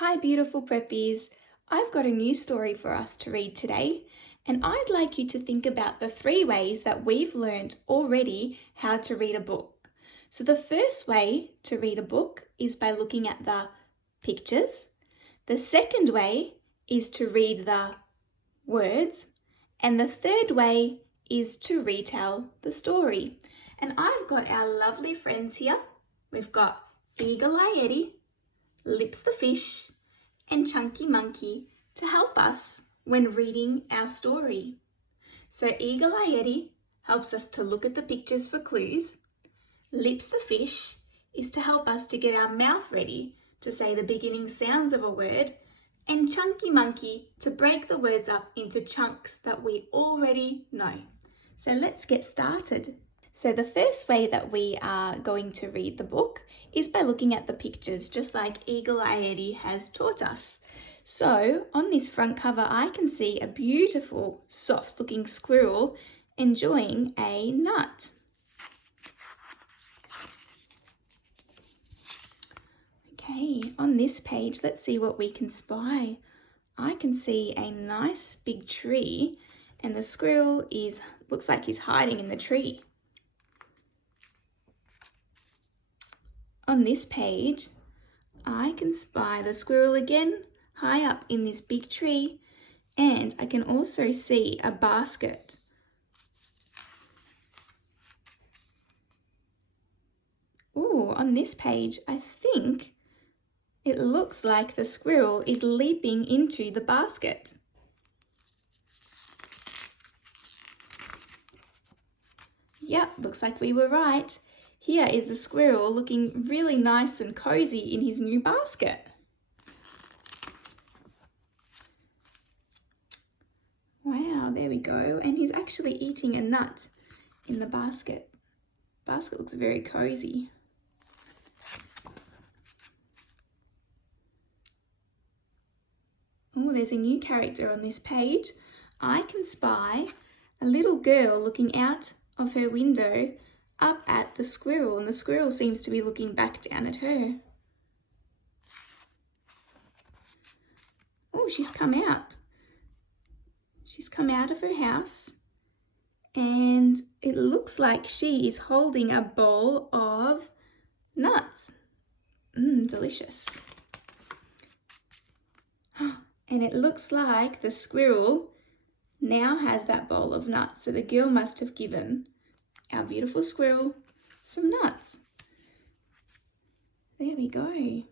Hi beautiful preppies, I've got a new story for us to read today and I'd like you to think about the 3 ways that we've learned already how to read a book. So the first way to read a book is by looking at the pictures. The second way is to read the words and the third way is to retell the story. And I've got our lovely friends here. We've got Eagle Eye Eddie, Lips the fish, and Chunky Monkey to help us when reading our story. So Eagle Eye Eddie helps us to look at the pictures for clues. Lips the fish is to help us to get our mouth ready to say the beginning sounds of a word, and Chunky Monkey to break the words up into chunks that we already know. So let's get started. So the first way that we are going to read the book is by looking at the pictures, just like Eagle Eye Eddie has taught us. So on this front cover, I can see a beautiful, soft-looking squirrel enjoying a nut. Okay, on this page, let's see what we can spy. I can see a nice big tree and the squirrel looks like he's hiding in the tree. On this page, I can spy the squirrel again high up in this big tree, and I can also see a basket. Oh, on this page, I think it looks like the squirrel is leaping into the basket. Yep, looks like we were right. Here is the squirrel looking really nice and cozy in his new basket. Wow, there we go. And he's actually eating a nut in the basket. Basket looks very cozy. Oh, there's a new character on this page. I can spy a little girl looking out of her window up at the squirrel, and the squirrel seems to be looking back down at her. Oh, she's come out. She's come out of her house and it looks like she is holding a bowl of nuts. Delicious. And it looks like the squirrel now has that bowl of nuts. So the girl must have given our beautiful squirrel some nuts. There we go.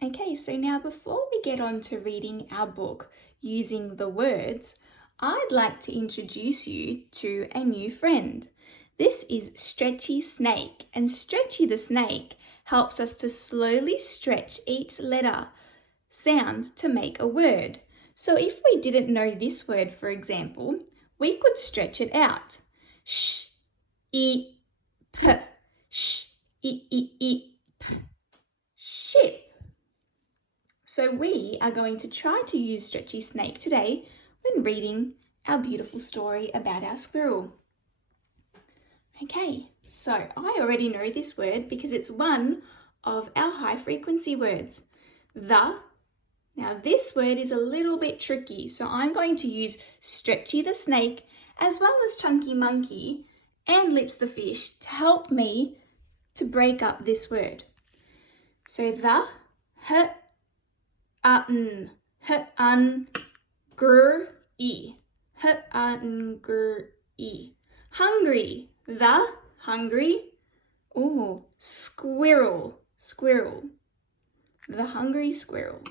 Okay, so now before we get on to reading our book using the words, I'd like to introduce you to a new friend. This is Stretchy Snake, and Stretchy the Snake helps us to slowly stretch each letter sound to make a word. So if we didn't know this word, for example, we could stretch it out. Sh, I, p, sh, I, p, ship. So we are going to try to use Stretchy Snake today when reading our beautiful story about our squirrel. Okay, so I already know this word because it's one of our high frequency words. The. Now this word is a little bit tricky, so I'm going to use Stretchy the Snake as well as Chunky Monkey and Lips the Fish to help me to break up this word. So the, h, un, gr, e, e. Hungry, the, hungry. Oh, squirrel, squirrel. The hungry squirrel.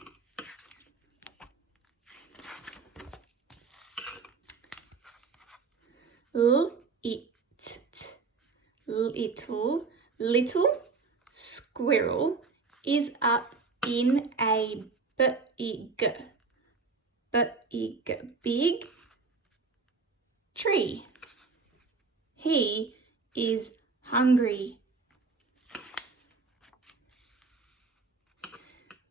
Little squirrel is up in a big tree. He is hungry.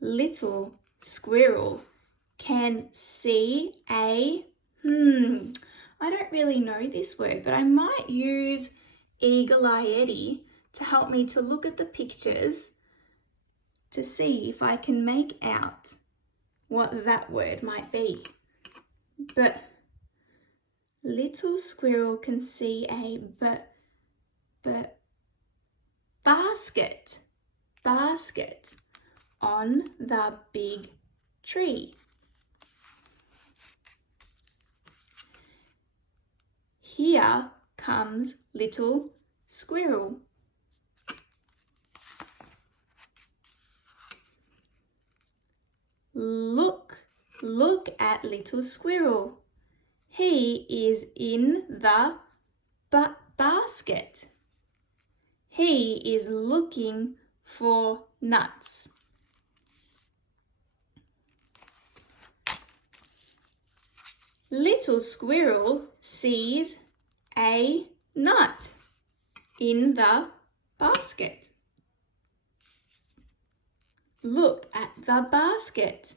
Little squirrel can see a I don't really know this word, but I might use Eagle Eye Eddie to help me to look at the pictures to see if I can make out what that word might be. But little squirrel can see a basket on the big tree. Here comes little squirrel. Look at little squirrel. He is in the basket. He is looking for nuts. Little squirrel sees a nut in the basket. Look at the basket.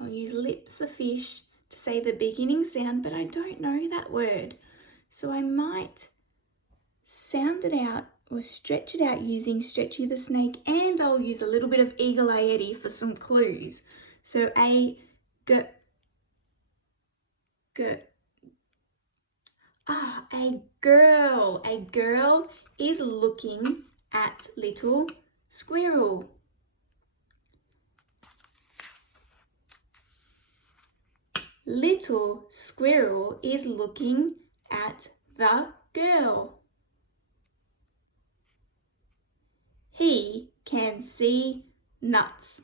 I'll use lips of fish to say the beginning sound, but I don't know that word. So I might sound it out or stretch it out using Stretchy the Snake, and I'll use a little bit of Eagle Eye Eddie for some clues. So a girl. A girl is looking at little squirrel. Little squirrel is looking at the girl. He can see nuts.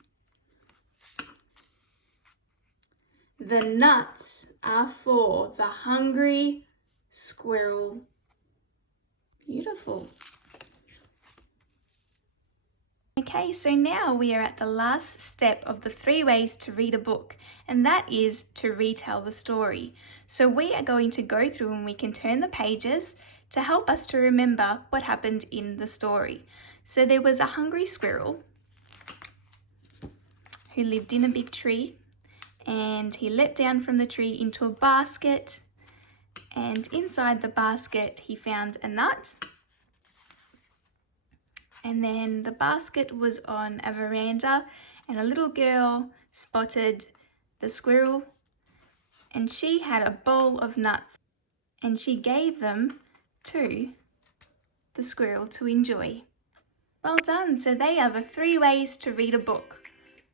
The nuts are for the hungry squirrel. Beautiful. Okay, so now we are at the last step of the 3 ways to read a book, and that is to retell the story. So we are going to go through and we can turn the pages to help us to remember what happened in the story. So there was a hungry squirrel who lived in a big tree, and he leapt down from the tree into a basket, and inside the basket he found a nut. And then the basket was on a veranda, and a little girl spotted the squirrel, and she had a bowl of nuts, and she gave them to the squirrel to enjoy. Well done. So they are the 3 ways to read a book.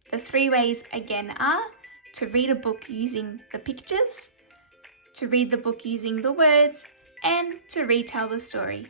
The 3 ways again are to read a book using the pictures, to read the book using the words, and to retell the story.